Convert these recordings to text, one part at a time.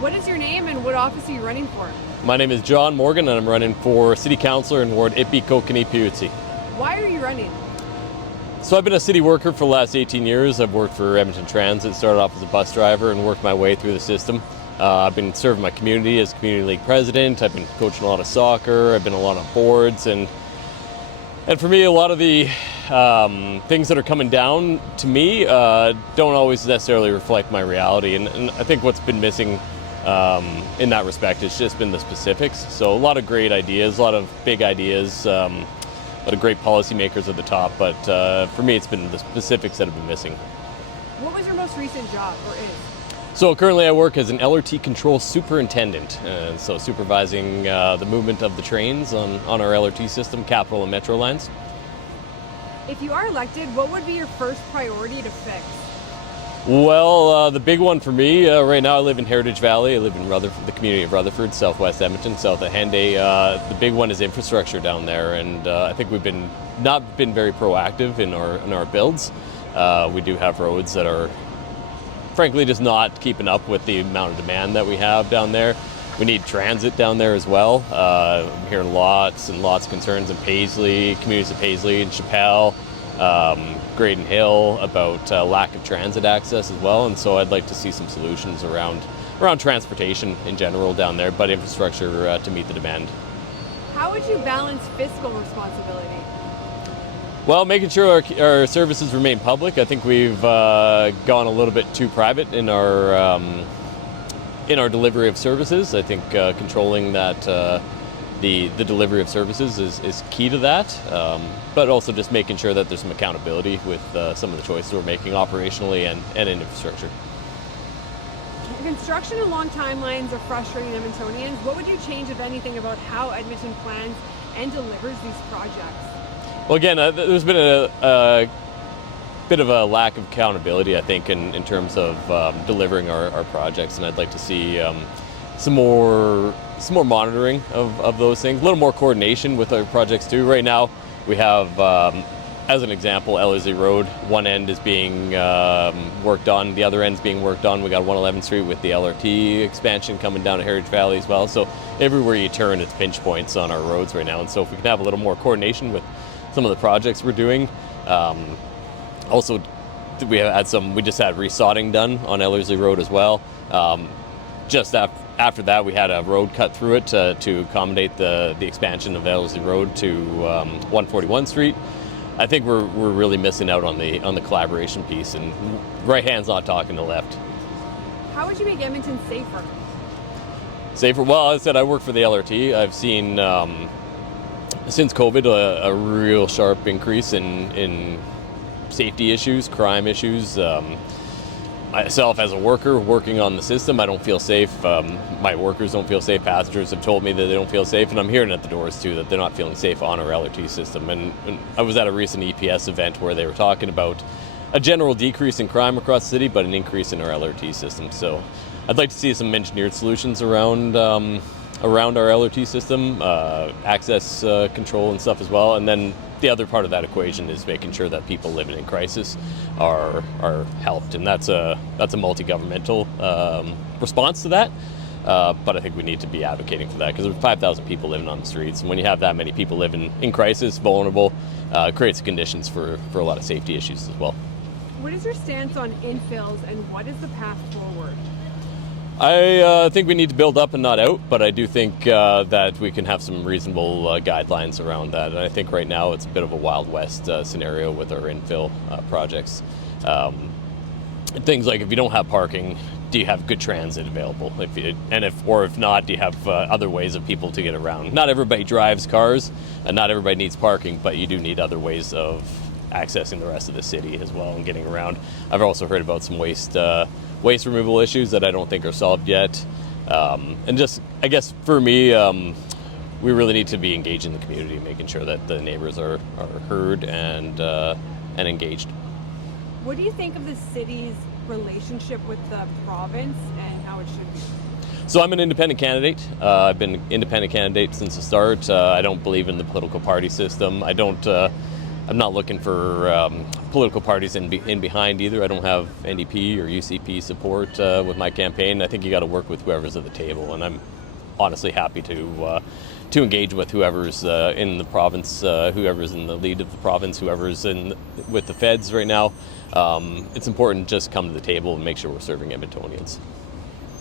What is your name and what office are you running for? My name is John Morgan and I'm running for City Councillor in Ward Ipiihkoohkanipiaohtsi. Why are you running? So I've been a city worker for the last 18 years. I've worked for Edmonton Transit, started off as a bus driver and worked my way through the system. I've been serving my community as community league president. I've been coaching a lot of soccer. I've been a lot on boards, and for me, a lot of the things that are coming down to me don't always necessarily reflect my reality. And I think what's been missing in that respect has just been the specifics. So a lot of great ideas, a lot of big ideas, a lot of great policymakers at the top. But for me, it's been the specifics that have been missing. What was your most recent job, or is? So currently I work as an LRT control superintendent, so supervising the movement of the trains on our LRT system, Capital and Metro lines. If you are elected, what would be your first priority to fix? Well, the big one for me, right now I live in Heritage Valley. I live in Rutherford, the community of Rutherford, southwest Edmonton, south of Henday. The big one is infrastructure down there, and I think we've not been very proactive in our builds. We do have roads that are frankly just not keeping up with the amount of demand that we have down there. We need transit down there as well. I'm hearing lots and lots of concerns in Paisley, communities of Paisley and Chappelle, Graydon Hill about lack of transit access as well. And so I'd like to see some solutions around transportation in general down there, but infrastructure to meet the demand. How would you balance fiscal responsibility? Well, making sure our services remain public. I think we've gone a little bit too private in our delivery of services. I think controlling that the delivery of services is key to that, but also just making sure that there's some accountability with some of the choices we're making operationally and in infrastructure. Construction and long timelines are frustrating Edmontonians. What would you change, if anything, about how Edmonton plans and delivers these projects? Well, again, there's been a bit of a lack of accountability, I think, in terms of delivering our projects, and I'd like to see some more monitoring of those things, a little more coordination with our projects too. Right now, we have, as an example, Ellerslie Road. One end is being worked on, the other end's being worked on. We got 111th Street with the LRT expansion coming down to Heritage Valley as well. So everywhere you turn, it's pinch points on our roads right now, and so if we can have a little more coordination with some of the projects we're doing. Also, we just had resodding done on Ellerslie Road as well. Just after that, we had a road cut through it to accommodate the expansion of Ellerslie Road to 141 Street. I think we're really missing out on the collaboration piece, and right hand's not talking to left. How would you make Edmonton safer? Safer? Well, as I said, I work for the LRT. I've seen since COVID, a real sharp increase in safety issues, crime issues. Myself as a worker working on the system, I don't feel safe. My workers don't feel safe. Passengers have told me that they don't feel safe, and I'm hearing at the doors too that they're not feeling safe on our LRT system. And I was at a recent EPS event where they were talking about a general decrease in crime across the city, but an increase in our LRT system. So I'd like to see some engineered solutions around our LRT system, access control and stuff as well. And then the other part of that equation is making sure that people living in crisis are helped. And that's a multi-governmental response to that. But I think we need to be advocating for that, because there's 5,000 people living on the streets. And when you have that many people living in crisis, vulnerable, it creates conditions for a lot of safety issues as well. What is your stance on infills, and what is the path forward? I think we need to build up and not out, but I do think that we can have some reasonable guidelines around that. And I think right now it's a bit of a Wild West scenario with our infill projects. Things like, if you don't have parking, do you have good transit available? If not, do you have other ways of people to get around? Not everybody drives cars, and not everybody needs parking, but you do need other ways of accessing the rest of the city as well and getting around. I've also heard about some waste removal issues that I don't think are solved yet. And just, I guess for me, we really need to be engaging the community, making sure that the neighbors are heard and engaged. What do you think of the city's relationship with the province and how it should be? So I'm an independent candidate. I've been an independent candidate since the start. I don't believe in the political party system. I don't I'm not looking for political parties in behind either. I don't have NDP or UCP support with my campaign. I think you got to work with whoever's at the table, and I'm honestly happy to engage with whoever's in the province, whoever's in the lead of the province, whoever's with the feds right now. It's important to just come to the table and make sure we're serving Edmontonians.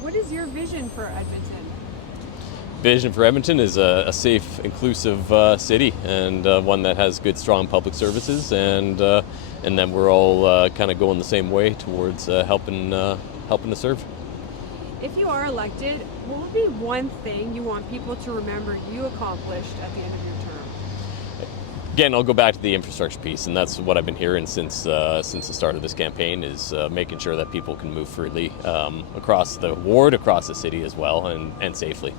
What is your vision for Edmonton? Vision for Edmonton is a safe, inclusive city, and one that has good, strong public services, and then we're all kind of going the same way towards helping to serve. If you are elected, what would be one thing you want people to remember you accomplished at the end of your term? Again, I'll go back to the infrastructure piece, and that's what I've been hearing since the start of this campaign, is making sure that people can move freely across the ward, across the city as well, and safely.